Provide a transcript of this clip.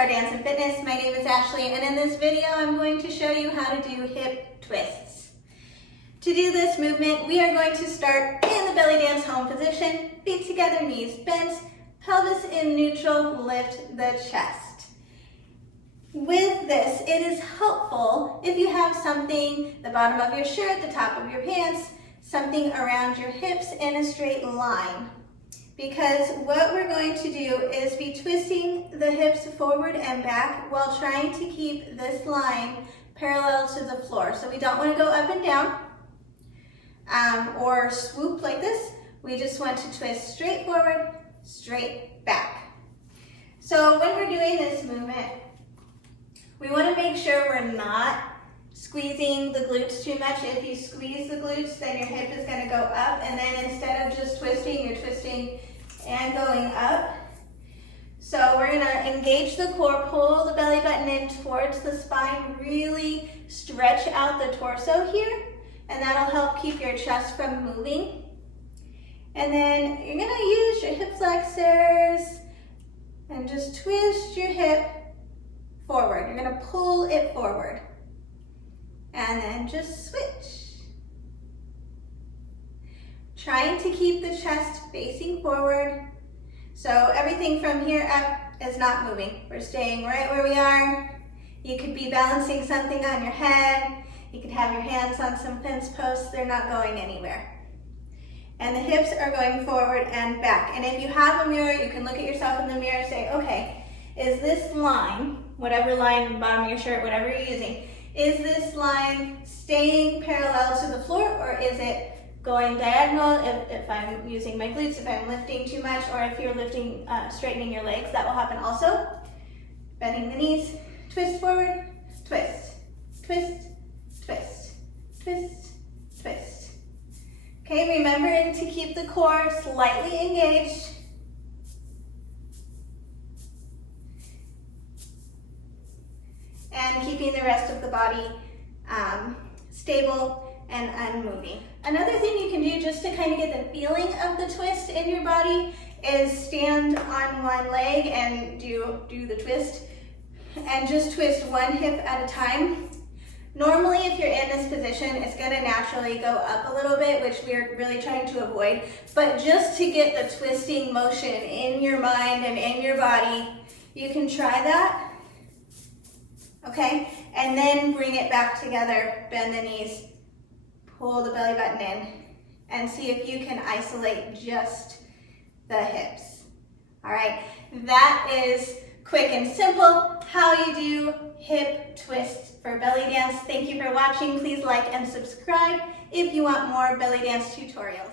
RaQStar Dance and Fitness. My name is Ashley, and in this video I'm going to show you how to do hip twists. To do this movement, we are going to start in the belly dance home position, feet together, knees bent, pelvis in neutral, lift the chest. With this, it is helpful if you have something, the bottom of your shirt, the top of your pants, something around your hips in a straight line. Because what we're going to do is be twisting the hips forward and back while trying to keep this line parallel to the floor. So we don't want to go up and down or swoop like this. We just want to twist straight forward, straight back. So when we're doing this movement, we want to make sure we're not squeezing the glutes too much. If you squeeze the glutes, then your hip is going to go up, and then instead of just twisting, you're twisting and going up. So we're going to engage the core, pull the belly button in towards the spine, really stretch out the torso here, and that'll help keep your chest from moving. And then you're going to use your hip flexors and just twist your hip forward. You're going to pull it forward. And then just switch. Trying to keep the chest facing forward. So everything from here up is not moving. We're staying right where we are. You could be balancing something on your head. You could have your hands on some fence posts. They're not going anywhere. And the hips are going forward and back. And if you have a mirror, you can look at yourself in the mirror and say, okay, is this line, whatever line, bottom of your shirt, whatever you're using, is this line staying parallel to the floor, or is it going diagonal if I'm using my glutes, if I'm lifting too much, or if you're lifting, straightening your legs? That will happen also. Bending the knees, twist forward, twist, twist, twist, twist, twist. Okay, remembering to keep the core slightly engaged. And keeping the rest of the body stable and unmoving. Another thing you can do just to kind of get the feeling of the twist in your body is stand on one leg and do the twist, and just twist one hip at a time. Normally, if you're in this position, it's going to naturally go up a little bit, which we're really trying to avoid. But just to get the twisting motion in your mind and in your body, you can try that. Okay, and then bring it back together, bend the knees, pull the belly button in, and see if you can isolate just the hips. All right, that is quick and simple how you do hip twists for belly dance. Thank you for watching. Please like and subscribe if you want more belly dance tutorials.